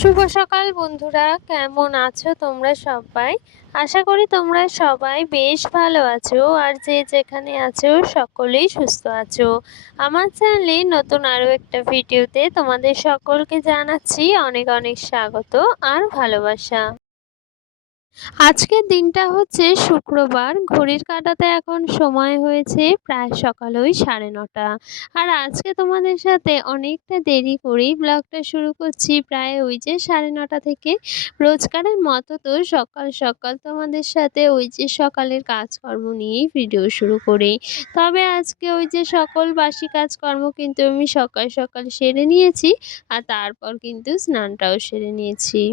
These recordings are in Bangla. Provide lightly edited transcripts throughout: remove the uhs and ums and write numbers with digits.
শুভ সকাল বন্ধুরা, কেমন আছো তোমরা সবাই? আশা করি তোমরা সবাই বেশ ভালো আছো আর যে যেখানে আছো সকলেই সুস্থ আছো। আমার চ্যানেলে নতুন আরও একটা ভিডিওতে তোমাদের সকলকে জানাচ্ছি অনেক অনেক স্বাগত আর ভালোবাসা। আজকের দিনটা হচ্ছে শুক্রবার, ঘড়ির কাঁটাতে এখন সময় হয়েছে প্রায় সকাল ওই 9:30। আর আজকে তোমাদের সাথে অনেকটা দেরি করেই ব্লগটা শুরু করছি, প্রায় ওই যে 9:30 থেকে। রোজকারের মতো তো সকাল সকাল তোমাদের সাথে ওই যে সকালের কাজকর্ম নিয়েই ভিডিও শুরু করি। তবে আজকে ওই যে সকল বাসি কাজকর্ম কিন্তু আমি সকাল সকাল সেরে নিয়েছি, আর তারপর কিন্তু স্নানটাও সেরে নিয়েছি।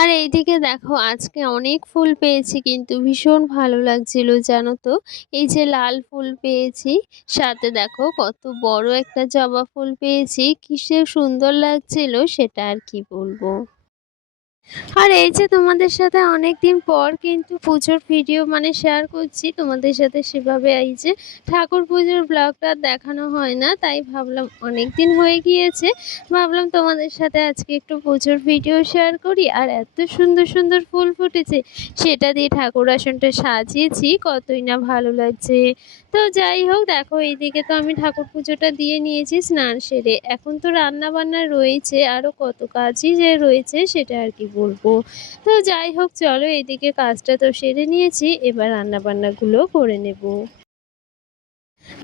আর এইদিকে দেখো আজকে অনেক ফুল পেয়েছি, কিন্তু ভীষণ ভালো লাগছিল জানো তো। এই যে লাল ফুল পেয়েছি, সাথে দেখো কত বড় একটা জবা ফুল পেয়েছি, কি সে সুন্দর লাগছিল সেটা আর কি বলবো। আর এই যে তোমাদের সাথে অনেকদিন পর কিন্তু পুজোর ভিডিও শেয়ার করছি তোমাদের সাথে, সেভাবে এই যে ঠাকুর পুজোর ব্লগটা দেখানো হয় না, তাই ভাবলাম অনেক দিন হয়ে গিয়েছে, ভাবলাম তোমাদের সাথে আজকে একটু পুজোর ভিডিও শেয়ার করি। আর এত সুন্দর সুন্দর ফুল ফুটেছে, সেটা দিয়ে ঠাকুর আসনটা সাজিয়েছি, কতই না ভালো লাগছে। তো যাই হোক, দেখো এইদিকে তো আমি ঠাকুর পুজোটা দিয়ে নিয়েছি স্নান সেরে, এখন তো রান্না বান্না রয়েছে, আরও কত কাজই যে রয়েছে সেটা আর কি বলবো। তো যাই হোক, চলো এইদিকে কাজটা তো সেরে নিয়েছি, এবার রান্না বান্নাগুলো করে নেব।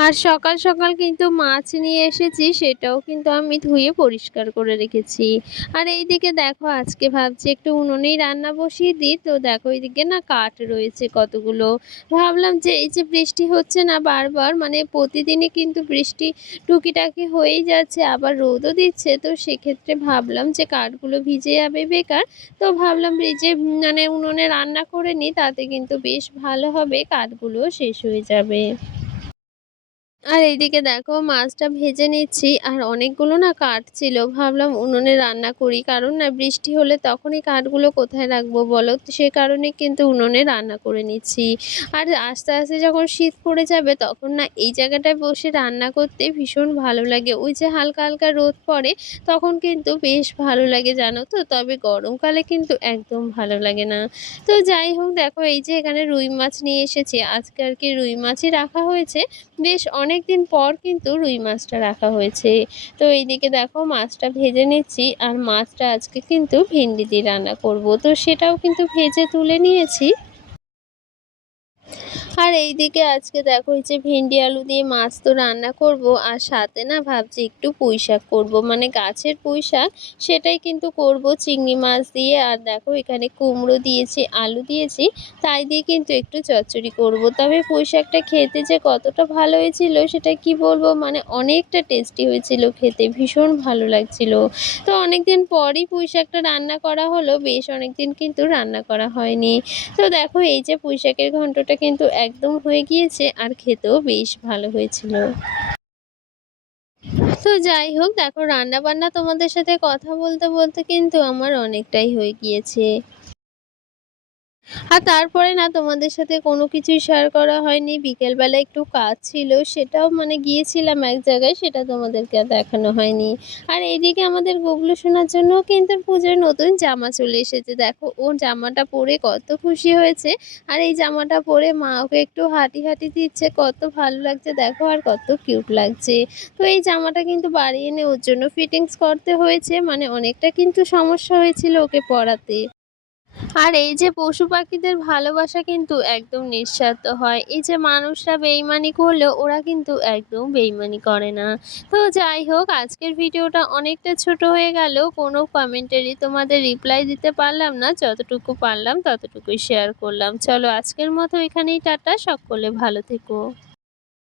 আর সকাল সকাল কিন্তু মাছ নিয়ে এসেছি, সেটাও কিন্তু আমি ধুয়ে পরিষ্কার করে রেখেছি। আর এইদিকে দেখো আজকে ভাবছি একটু উনুনেই রান্না বসিয়ে দিই, তো দেখো এইদিকে না কাঠ রয়েছে কতগুলো। ভাবলাম যে এই যে বৃষ্টি হচ্ছে না বারবার, প্রতিদিনই কিন্তু বৃষ্টি টুকিটাকি হয়েই যাচ্ছে, আবার রোদও দিচ্ছে, তো সেক্ষেত্রে ভাবলাম যে কাঠগুলো ভিজে যাবে বেকার। তো ভাবলাম এই যে উনুনে রান্না করে নিই, তাতে কিন্তু বেশ ভালো হবে, কাঠগুলো শেষ হয়ে যাবে। আর এইদিকে দেখো মাছটা ভেজে নিচ্ছি, আর অনেকগুলো না কাঠ ছিল, ভাবলাম উনুনে রান্না করি, কারণ না বৃষ্টি হলে তখনই কাঠগুলো কোথায় রাখবো বলো, তো সে কারণে কিন্তু উনুনে রান্না করে নিচ্ছি। আর আস্তে আস্তে যখন শীত পড়ে যাবে, তখন না এই জায়গাটায় বসে রান্না করতে ভীষণ ভালো লাগে, ওই যে হালকা হালকা রোদ পড়ে, তখন কিন্তু বেশ ভালো লাগে জানো তো। তবে গরমকালে কিন্তু একদম ভালো লাগে না। তো যাই হোক, দেখো এই যে এখানে রুই মাছ নিয়ে এসেছি, আজকে আর কি রুই মাছই রাখা হয়েছে, বেশ অনেকদিন পর কিন্তু রুই মাছটা রাখা হয়েছে। তো এইদিকে দেখো মাছটা ভেজে নিচ্ছি, আর মাছটা আজকে কিন্তু ভেন্ডি দিয়ে রান্না করব, তো সেটাও কিন্তু ভেজে তুলে নিয়েছি। আর এইদিকে আজকে দেখো এই যে ভেন্ডি আলু দিয়ে মাছ তো রান্না করব, আর সাথে না ভাবছি একটু পুঁই শাক করবো, গাছের পুঁই শাক, সেটাই কিন্তু করব চিংড়ি মাছ দিয়ে। আর দেখো এখানে কুমড়ো দিয়েছি, আলু দিয়েছি, তাই দিয়ে কিন্তু একটু চচ্চড়ি করব। তবে পুঁই শাকটা খেতে যে কতটা ভালো হয়েছিল সেটা কি বলবো, অনেকটা টেস্টি হয়েছিল, খেতে ভীষণ ভালো লাগছিল। তো অনেকদিন পরই পুঁই শাকটা রান্না করা হলো, বেশ অনেকদিন কিন্তু রান্না করা হয়নি। তো দেখো এই যে পুঁই শাকের ঘন্টটা কিন্তু একদম হয়ে গিয়েছে, আর খেতেও বেশ ভালো হয়েছিল। তো যাই হোক, দেখো রান্না বান্না তোমাদের সাথে কথা বলতে বলতে কিন্তু আমার অনেকটাই হয়ে গিয়েছে। আর তারপরে না তোমাদের সাথে কোনো কিছুই শেয়ার করা হয়নি, বিকেলবেলা একটু কাজ ছিল, সেটাও গিয়েছিলাম এক জায়গায়, সেটা তোমাদেরকে আর দেখানো হয়নি। আর এইদিকে আমাদের গুবলু সোনার জন্য কিন্তু পুজোর নতুন জামা চলে এসেছে, দেখো ও জামাটা পরে কত খুশি হয়েছে। আর এই জামাটা পরে মা ওকে একটু হাঁটি হাঁটি দিচ্ছে, কত ভালো লাগছে দেখো, আর কত কিউট লাগছে। তো এই জামাটা কিন্তু বাড়ি এনে ওর জন্য ফিটিংস করতে হয়েছে, অনেকটা কিন্তু সমস্যা হয়েছিল ওকে পরাতে। আর এই যে পশু পাখিদের ভালোবাসা কিন্তু একদম নিঃস্বার্থ হয়, এই যে মানুষরা বেইমানি করলেও ওরা কিন্তু একদম বেইমানি করে না। তো যাই হোক, আজকের ভিডিওটা অনেকটা ছোট হয়ে গেল, কোনো কমেন্টেরই তোমাদের রিপ্লাই দিতে পারলাম না, যতটুকু পারলাম ততটুকুই শেয়ার করলাম। চলো আজকের মতো এখানেই টাটা, সকলে ভালো থেকো।